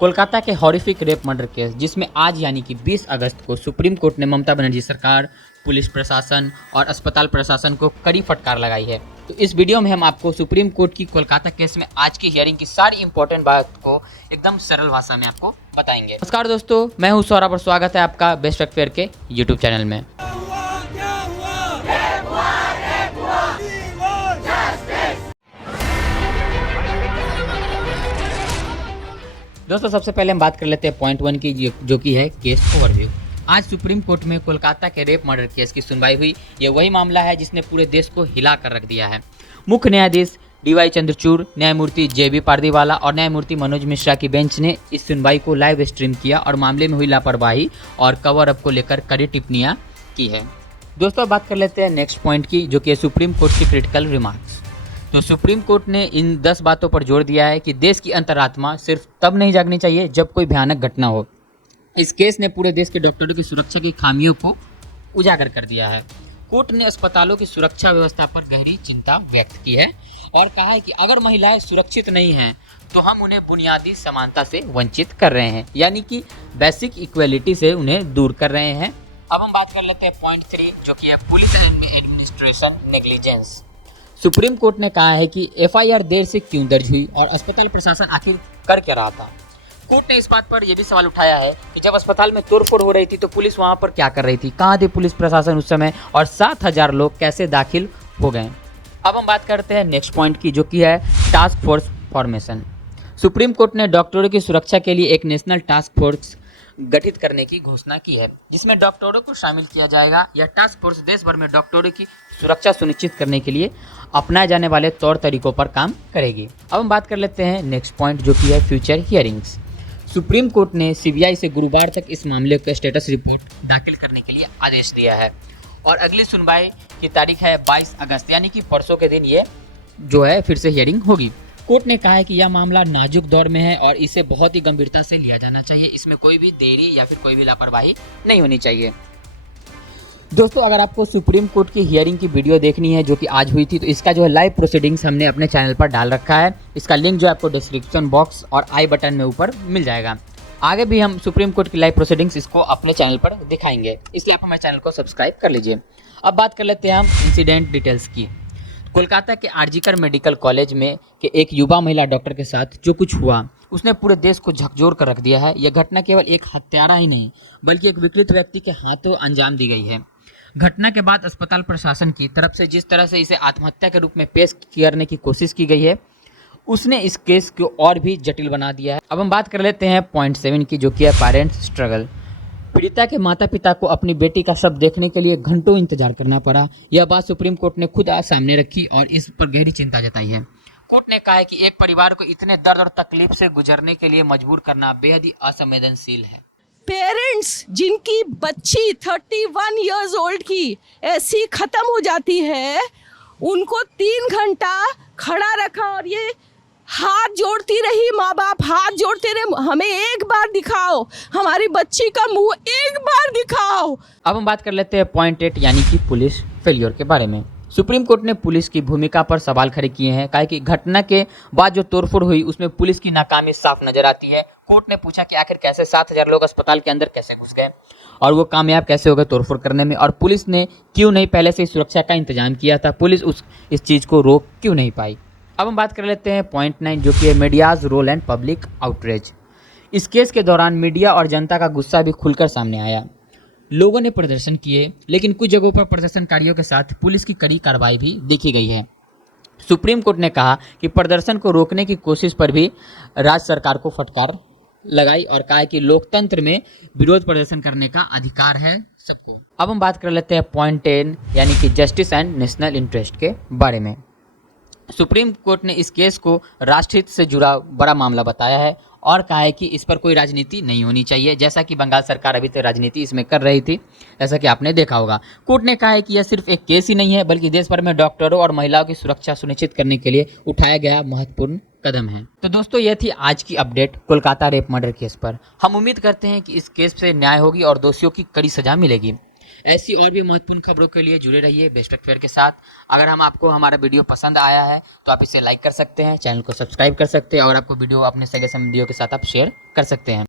कोलकाता के horrific rape murder case, जिसमें आज यानी कि 20 अगस्त को सुप्रीम कोर्ट ने ममता बनर्जी सरकार, पुलिस प्रशासन और अस्पताल प्रशासन को कड़ी फटकार लगाई है। तो इस वीडियो में हम आपको सुप्रीम कोर्ट की कोलकाता केस में आज की हियरिंग की सारी इंपॉर्टेंट बात को एकदम सरल भाषा में आपको बताएंगे। नमस्कार दोस्तों, मैं हूं सौरभ और स्वागत है आपका बेस्ट फैक्ट फेयर के यूट्यूब चैनल में। दोस्तों सबसे पहले हम बात कर लेते हैं पॉइंट 1 की, जो कि है केस ओवरव्यू। आज सुप्रीम कोर्ट में कोलकाता के रेप मर्डर केस की सुनवाई हुई। ये वही मामला है जिसने पूरे देश को हिला कर रख दिया है। मुख्य न्यायाधीश DY चंद्रचूड़, न्यायमूर्ति JB पारदीवाला और न्यायमूर्ति मनोज मिश्रा की बेंच ने इस सुनवाई को लाइव स्ट्रीम किया और मामले में हुई लापरवाही और कवर अप को लेकर कड़ी टिप्पणियां की है। दोस्तों बात कर लेते हैं नेक्स्ट पॉइंट की, जो कि है सुप्रीम कोर्ट की क्रिटिकल रिमार्क्स। तो सुप्रीम कोर्ट ने इन 10 बातों पर जोर दिया है कि देश की अंतरात्मा सिर्फ तब नहीं जागनी चाहिए जब कोई भयानक घटना हो। इस केस ने पूरे देश के डॉक्टरों की सुरक्षा की खामियों को उजागर कर दिया है। कोर्ट ने अस्पतालों की सुरक्षा व्यवस्था पर गहरी चिंता व्यक्त की है और कहा है कि अगर महिलाएं सुरक्षित नहीं हैं तो हम उन्हें बुनियादी समानता से वंचित कर रहे हैं, यानी कि बेसिक इक्वलिटी से उन्हें दूर कर रहे हैं। अब हम बात कर लेते हैं पॉइंट 3, जो कि है police administration negligence. Supreme court ने कहा है कि FIR देर से क्यों दर्ज हुई और अस्पताल प्रशासन आखिर कर क्या रहा था। कोर्ट ने इस बात पर यह भी सवाल उठाया है कि जब अस्पताल में तोड़फोड़ हो रही थी तो पुलिस वहां पर क्या कर रही थी, कहां थे पुलिस प्रशासन उस समय और 7,000 लोग कैसे दाखिल हो गए। अब हम बात करते हैं नेक्स्ट पॉइंट की, जो कि है task force formation. Supreme court ने डॉक्टरों की सुरक्षा के लिए एक नेशनल टास्क फोर्स गठित करने की घोषणा की है, जिसमें डॉक्टरों को शामिल किया जाएगा। यह टास्क फोर्स देश भर में डॉक्टरों की सुरक्षा सुनिश्चित करने के लिए अपनाए जाने वाले तौर तरीकों पर काम करेगी। अब हम बात कर लेते हैं नेक्स्ट पॉइंट, जो कि है फ्यूचर हियरिंग्स। सुप्रीम कोर्ट ने CBI से गुरुवार तक इस मामले का स्टेटस रिपोर्ट दाखिल करने के लिए आदेश दिया है और अगली सुनवाई की तारीख है 22 अगस्त, यानी कि परसों के दिन ये जो है फिर से हियरिंग होगी। कोर्ट ने कहा है कि यह मामला नाजुक दौर में है और इसे बहुत ही गंभीरता से लिया जाना चाहिए। इसमें कोई भी देरी या फिर कोई भी लापरवाही नहीं होनी चाहिए। दोस्तों अगर आपको सुप्रीम कोर्ट की हियरिंग की वीडियो देखनी है जो कि आज हुई थी, तो इसका जो है लाइव प्रोसीडिंग्स हमने अपने चैनल पर डाल रखा है। इसका लिंक जो आपको डिस्क्रिप्शन बॉक्स और आई बटन में ऊपर मिल जाएगा। आगे भी हम सुप्रीम कोर्ट की लाइव प्रोसीडिंग्स इसको अपने चैनल पर दिखाएंगे, इसलिए आप हमारे चैनल को सब्सक्राइब कर लीजिए। अब बात कर लेते हैं हम इंसिडेंट डिटेल्स की। कोलकाता के आरजीकर मेडिकल कॉलेज में के एक युवा महिला डॉक्टर के साथ जो कुछ हुआ उसने पूरे देश को झकझोर कर रख दिया है। यह घटना केवल एक हत्यारा ही नहीं बल्कि एक विकृत व्यक्ति के हाथों अंजाम दी गई है। घटना के बाद अस्पताल प्रशासन की तरफ से जिस तरह से इसे आत्महत्या के रूप में पेश करने की कोशिश की गई है, उसने इस केस को और भी जटिल बना दिया है। अब हम बात कर लेते हैं पॉइंट 7 की, जो कि है पेरेंट्स स्ट्रगल। पीड़िता के माता पिता को अपनी बेटी का शव देखने के लिए घंटों इंतजार करना पड़ा। यह बात सुप्रीम कोर्ट ने खुद आज सामने रखी और इस पर गहरी चिंता जताई है। कोर्ट ने कहा है कि एक परिवार को इतने दर्द और तकलीफ से गुजरने के लिए मजबूर करना बेहद ही असंवेदनशील है। पेरेंट्स जिनकी बच्ची 31 इयर्स ओल्ड की ऐसी खत्म हो जाती है, उनको 3 घंटा खड़ा रखा और ये हाथ जोड़ती रही, माँ बाप हाथ जोड़ते रहे, हमें एक बार दिखाओ, हमारी बच्ची का मुंह एक बार दिखाओ। अब हम बात कर लेते हैं पॉइंट 8 यानी कि पुलिस फेलियर के बारे में। सुप्रीम कोर्ट ने पुलिस की भूमिका पर सवाल खड़े किए हैं, कहा कि घटना के बाद जो तोड़फोड़ हुई उसमें पुलिस की नाकामी साफ नजर आती है। कोर्ट ने पूछा कि आखिर कैसे 7,000 लोग अस्पताल के अंदर कैसे घुस गए और वो कामयाब कैसे हो गए तोड़फोड़ करने में, और पुलिस ने क्यों नहीं पहले से सुरक्षा का इंतजाम किया था, पुलिस इस चीज को रोक क्यों नहीं पाई। अब हम बात कर लेते हैं पॉइंट 9, जो कि है media's role and public outreach. इस केस के दौरान मीडिया और जनता का गुस्सा भी खुलकर सामने आया। लोगों ने प्रदर्शन किए, लेकिन कुछ जगहों पर प्रदर्शनकारियों के साथ पुलिस की कड़ी कार्रवाई भी देखी गई है। सुप्रीम कोर्ट ने कहा कि प्रदर्शन को रोकने की कोशिश पर भी राज्य सरकार को फटकार लगाई और कहा कि लोकतंत्र में विरोध प्रदर्शन करने का अधिकार है सबको। अब हम बात कर लेते हैं पॉइंट 10 यानी कि जस्टिस एंड नेशनल इंटरेस्ट के बारे में। सुप्रीम कोर्ट ने इस केस को राष्ट्रहित से जुड़ा बड़ा मामला बताया है और कहा है कि इस पर कोई राजनीति नहीं होनी चाहिए, जैसा कि बंगाल सरकार अभी तक राजनीति इसमें कर रही थी, जैसा कि आपने देखा होगा। कोर्ट ने कहा है कि यह सिर्फ एक केस ही नहीं है बल्कि देश भर में डॉक्टरों और महिलाओं की सुरक्षा सुनिश्चित करने के लिए उठाया गया महत्वपूर्ण कदम है। तो दोस्तों यह थी आज की update Kolkata rape murder case पर। हम उम्मीद करते हैं कि इस केस से न्याय होगी और दोषियों की कड़ी सजा मिलेगी। ऐसी और भी महत्वपूर्ण खबरों के लिए जुड़े रहिए बेस्ट अफेयर के साथ। अगर आपको हमारा वीडियो पसंद आया है तो आप इसे लाइक कर सकते हैं, चैनल को सब्सक्राइब कर सकते हैं और आपको वीडियो अपने सगे संबंधियों के साथ आप शेयर कर सकते हैं।